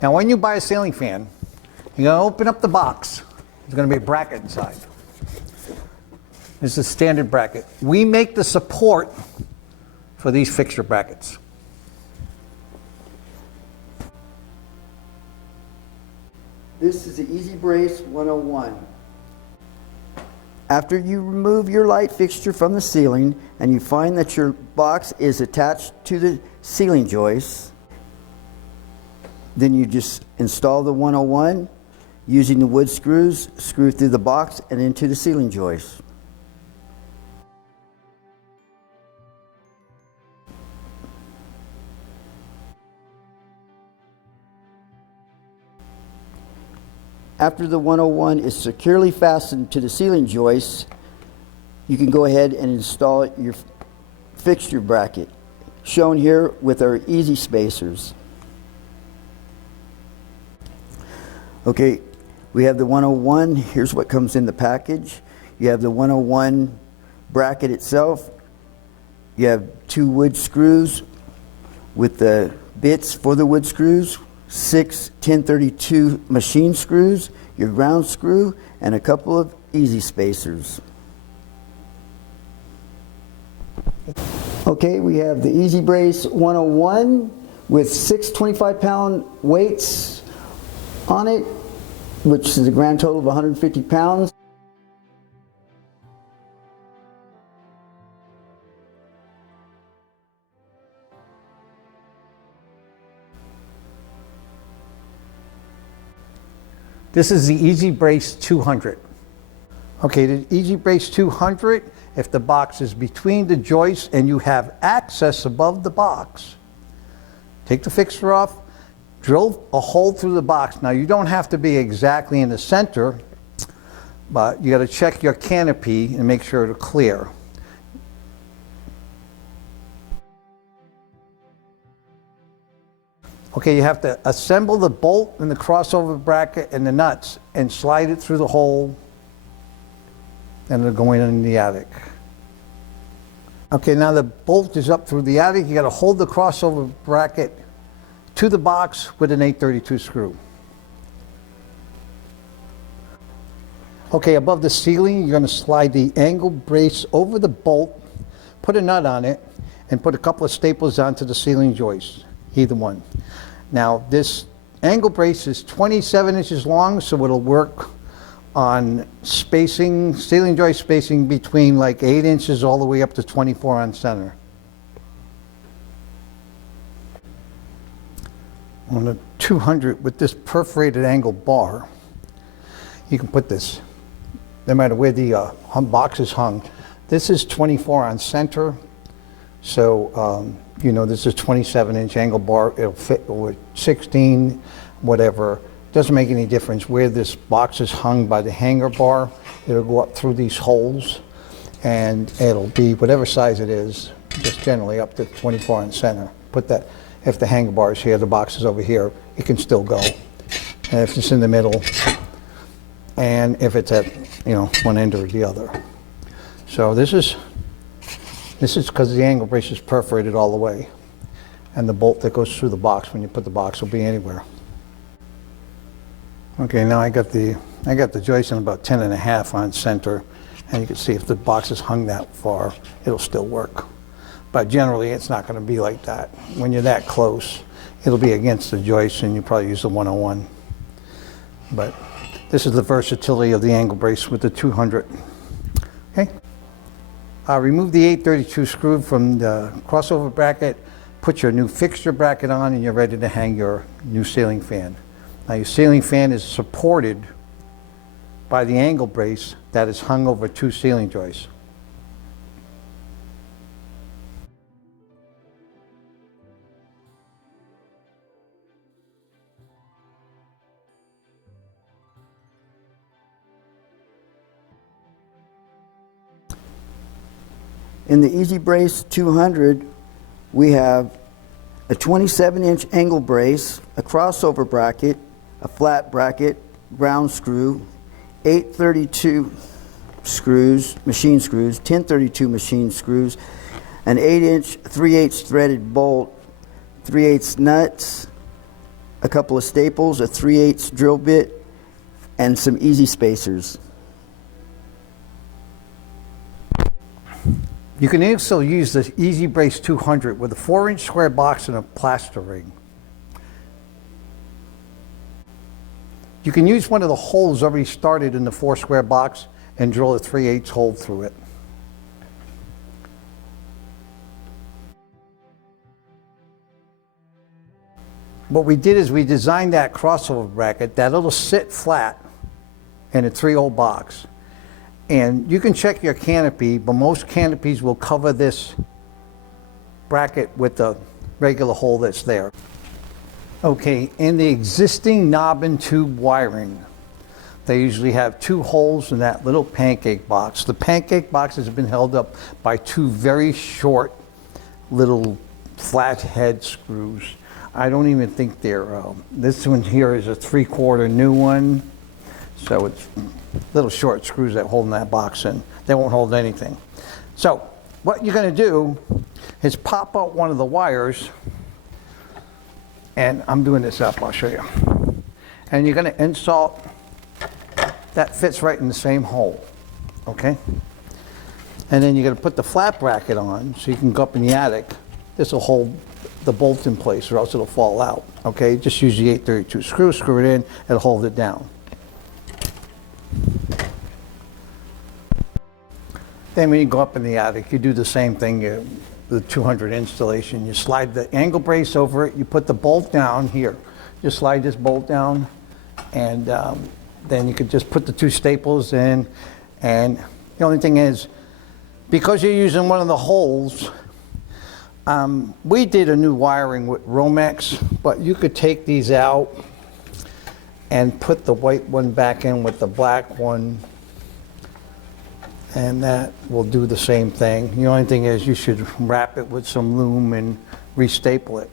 Now when you buy a ceiling fan, you're going to open up the box. There's going to be a bracket inside. This is a standard bracket. We make the support for these fixture brackets. This is the Easy Brace 101. After you remove your light fixture from the ceiling and you find that your box is attached to the ceiling joist, then you just install the 101 using the wood screws, screw through the box and into the ceiling joist. After the 101 is securely fastened to the ceiling joist, you can go ahead and install your fixture bracket, shown here with our easy spacers. Okay, we have the 101. Here's what comes in the package. You have the 101 bracket itself. You have 2 wood screws with the bits for the wood screws, 6 1032 machine screws, your ground screw, and a couple of easy spacers. Okay, we have the Easy Brace 101 with 6 25-pound weights on it, which is a grand total of 150 pounds. This is the Easy Brace 200. Okay, the Easy Brace 200, if the box is between the joists and you have access above the box, take the fixture off, drill a hole through the box. Now you don't have to be exactly in the center, but you got to check your canopy and make sure it's clear. Okay, you have to assemble the bolt and the crossover bracket and the nuts and slide it through the hole, and they're going in the attic. Okay, now the bolt is up through the attic. You got to hold the crossover bracket to the box with an 832 screw. Okay, above the ceiling, you're going to slide the angle brace over the bolt, put a nut on it, and put a couple of staples onto the ceiling joist, either one. Now, this angle brace is 27 inches long, so it'll work on spacing, ceiling joist spacing between like 8 inches all the way up to 24 on center. On the 200 with this perforated angle bar, you can put this, no matter where the box is hung. This is 24 on center, so you know, this is 27-inch angle bar. It'll fit with 16, whatever. Doesn't make any difference where this box is hung by the hanger bar. It'll go up through these holes, and it'll be whatever size it is, just generally up to 24 on center. Put that, if the hanger bar is here, the box is over here, it can still go. And if it's in the middle, and if it's at, you know, one end or the other. So this is because the angle brace is perforated all the way, and the bolt that goes through the box when you put the box will be anywhere. Okay, now I got the joist in about 10.5 on center, and you can see if the box is hung that far, it'll still work. But generally, it's not going to be like that. When you're that close, it'll be against the joist, and you probably use the 101. But this is the versatility of the angle brace with the 200. Okay. Remove the 832 screw from the crossover bracket, put your new fixture bracket on, and you're ready to hang your new ceiling fan. Now your ceiling fan is supported by the angle brace that is hung over 2 ceiling joists. In the Easy Brace 200, we have a 27-inch angle brace, a crossover bracket, a flat bracket, ground screw, 832 screws, machine screws, 1032 machine screws, an 8-inch 3/8 threaded bolt, 3/8 nuts, a couple of staples, a 3/8 drill bit, and some easy spacers. You can also use the Easy Brace 200 with a 4-inch square box and a plaster ring. You can use one of the holes already started in the 4 square box and drill a 3/8 hole through it. What we did is we designed that crossover bracket that it'll sit flat in a 3/0 box. And you can check your canopy, but most canopies will cover this bracket with the regular hole that's there. Okay, in the existing knob and tube wiring, they usually have 2 holes in that little pancake box. The pancake box has been held up by 2 very short little flat head screws. I don't even think they're, this one here is a 3/4 new one. So it's little short screws that hold that box in. They won't hold anything. So what you're going to do is pop out one of the wires, and I'm doing this up, I'll show you. And you're going to insert, that fits right in the same hole, okay? And then you're going to put the flat bracket on so you can go up in the attic. This will hold the bolt in place or else it'll fall out, okay? Just use the 832 screw, screw it in, it'll hold it down. Then when you go up in the attic, you do the same thing, the 200 installation. You slide the angle brace over it, you put the bolt down here. Just slide this bolt down, and then you could just put the 2 staples in. And the only thing is, because you're using one of the holes, we did a new wiring with Romex, but you could take these out and put the white one back in with the black one, and that will do the same thing. The only thing is you should wrap it with some loom and restaple it.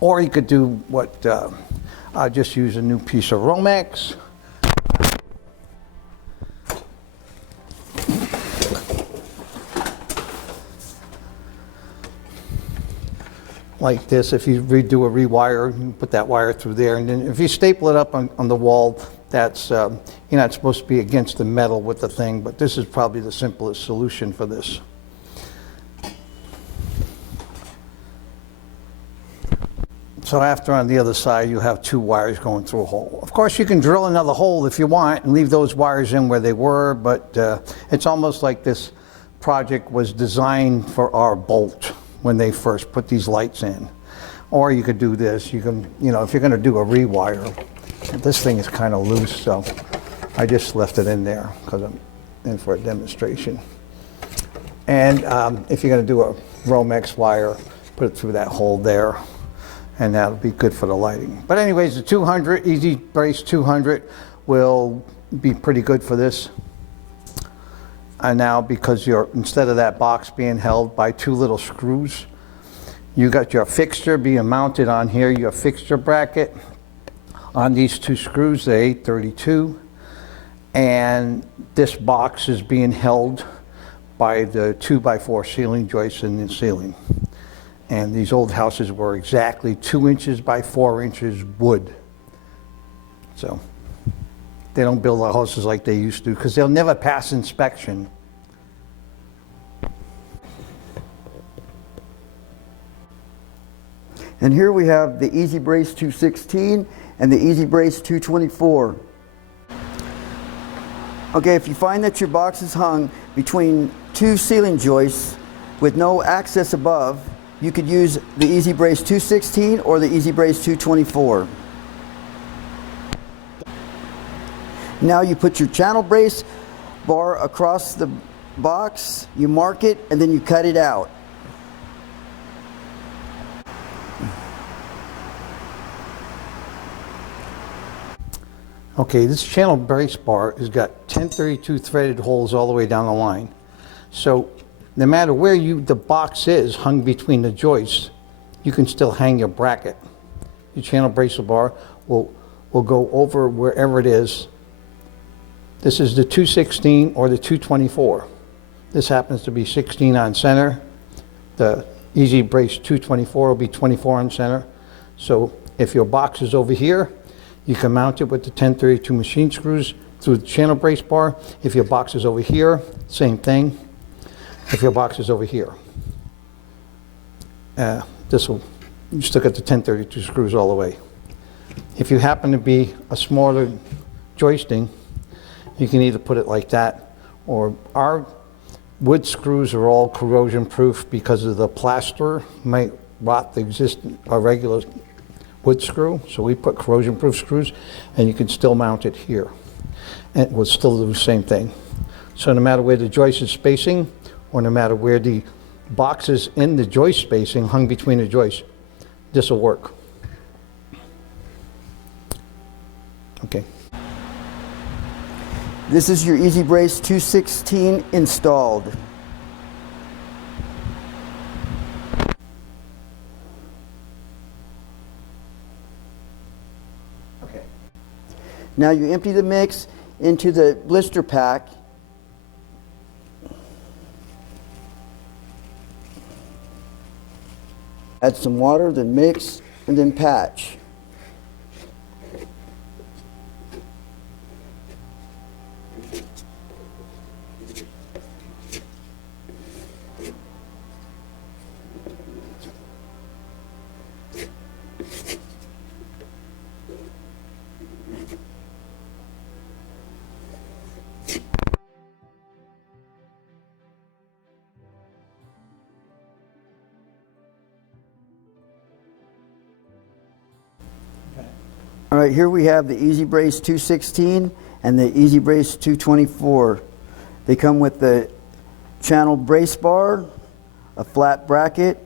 Or you could do what, I'll just use a new piece of Romex. Like this. If you redo a rewire, you put that wire through there, and then if you staple it up on the wall, that's you're not supposed to be against the metal with the thing, but this is probably the simplest solution for this. So after on the other side, you have 2 wires going through a hole. Of course, you can drill another hole if you want and leave those wires in where they were, but it's almost like this project was designed for our bolt when they first put these lights in. Or you could do this. You can, you know, if you're going to do a rewire, this thing is kind of loose, so I just left it in there because I'm in for a demonstration. And if you're going to do a Romex wire, put it through that hole there, and that'll be good for the lighting. But anyways, the 200, Easy Brace 200 will be pretty good for this. And now, because you're, instead of that box being held by 2 little screws, you got your fixture being mounted on here, your fixture bracket on these 2 screws, the 832, and this box is being held by the 2x4 ceiling joists in the ceiling. And these old houses were exactly 2 inches by 4 inches wood. So they don't build the houses like they used to because they'll never pass inspection. And here we have the Easy Brace 216 and the Easy Brace 224. Okay, if you find that your box is hung between 2 ceiling joists with no access above, you could use the Easy Brace 216 or the Easy Brace 224. Now you put your channel brace bar across the box, you mark it, and then you cut it out. Okay, this channel brace bar has got 1032 threaded holes all the way down the line. So no matter where the box is hung between the joists, you can still hang your bracket. Your channel brace bar will go over wherever it is. This is the 216 or the 224. This happens to be 16 on center. The Easy Brace 224 will be 24 on center. So If your box is over here, you can mount it with the 1032 machine screws through the channel brace bar. If your box is over here, same thing. If your box is over here, you still got the 1032 screws all the way. If you happen to be a smaller joisting, you can either put it like that, or our wood screws are all corrosion proof because of the plaster might rot the existing regular wood screw. So we put corrosion proof screws, and you can still mount it here. And we'll still do the same thing. So no matter where the joist is spacing, or no matter where the box is in the joist spacing, hung between the joists, this will work. Okay. This is your Easy Brace 216 installed. Okay. Now you empty the mix into the blister pack. Add some water, then mix, and then patch. All right, here we have the Easy Brace 216 and the Easy Brace 224. They come with the channel brace bar, a flat bracket,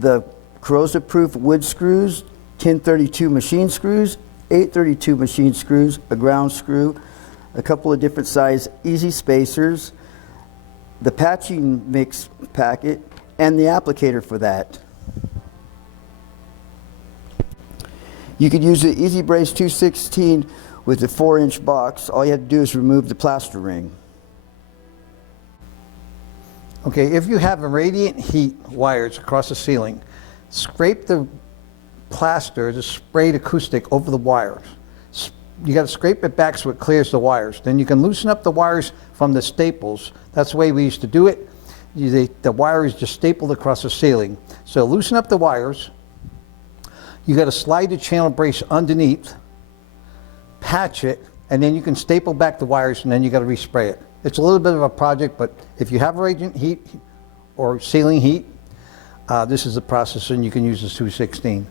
the corrosive-proof wood screws, 1032 machine screws, 832 machine screws, a ground screw, a couple of different size easy spacers, the patching mix packet, and the applicator for that. You could use the Easy Brace 216 with the 4-inch box. All you have to do is remove the plaster ring. Okay, if you have a radiant heat wires across the ceiling, scrape the plaster, the sprayed acoustic, over the wires. You got to scrape it back so it clears the wires. Then you can loosen up the wires from the staples. That's the way we used to do it. The wire is just stapled across the ceiling. So loosen up the wires. You got to slide the channel brace underneath, patch it, and then you can staple back the wires, and then you got to respray it. It's a little bit of a project, but if you have radiant heat or ceiling heat, this is the process, and you can use the 216.